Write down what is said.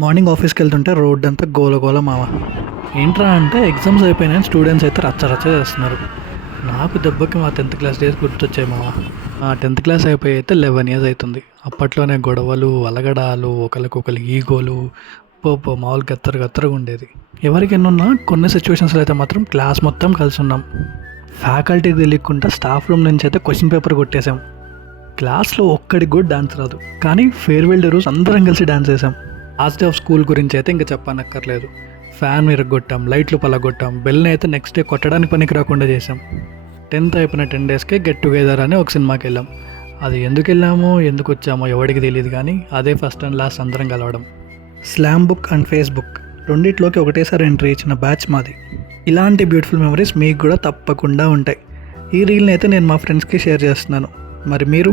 Morning ఆఫీస్కి వెళ్తుంటే road అంతా గోల మావ. ఏంట్రా అంటే ఎగ్జామ్స్ అయిపోయినాయని స్టూడెంట్స్ అయితే రచ్చ చేస్తున్నారు. నాకు దెబ్బకి మా 10th క్లాస్ డేస్ గుర్తొచ్చాయి మావ. ఆ 10th క్లాస్ అయిపోయి అయితే 11 ఇయర్స్ అవుతుంది. అప్పట్లోనే గొడవలు, అలగడాలు, ఒకరికొకరు ఈగోలు, మామూలు గత్తరగా ఉండేది. ఎవరికి ఎన్నున్నా కొన్ని సిచ్యువేషన్స్లో అయితే మాత్రం క్లాస్ మొత్తం కలిసి ఉన్నాం. ఫ్యాకల్టీకి తెలియకుండా స్టాఫ్ రూమ్ నుంచి అయితే క్వశ్చన్ పేపర్ కొట్టేశాం. క్లాస్లో ఒక్కడికి కూడా డాన్స్ రాదు, కానీ ఫేర్వెల్ డే రోజు అందరం కలిసి డాన్స్ వేసాం. లాస్ట్ డే ఆఫ్ స్కూల్ గురించి అయితే ఇంకా చెప్పనక్కర్లేదు. ఫ్యాన్ విరగొట్టాం, లైట్లు పలగొట్టాం, బెల్ని అయితే నెక్స్ట్ డే కొట్టడానికి పనికి రాకుండా చేసాం. 10th అయిపోయిన 10 డేస్కే గెట్ టుగెదర్ అని ఒక సినిమాకి వెళ్ళాం. అది ఎందుకు వెళ్ళామో ఎందుకు వచ్చామో ఎవరికి తెలియదు, కానీ అదే ఫస్ట్ అండ్ లాస్ట్ అందరం కలవడం. స్లామ్ బుక్ అండ్ ఫేస్బుక్ రెండిట్లోకి ఒకటేసారి ఎంట్రీ ఇచ్చిన బ్యాచ్ మాది. ఇలాంటి బ్యూటిఫుల్ మెమరీస్ మీకు కూడా తప్పకుండా ఉంటాయి. ఈ రీల్ని అయితే నేను మా ఫ్రెండ్స్కి షేర్ చేస్తున్నాను. మరి మీరు?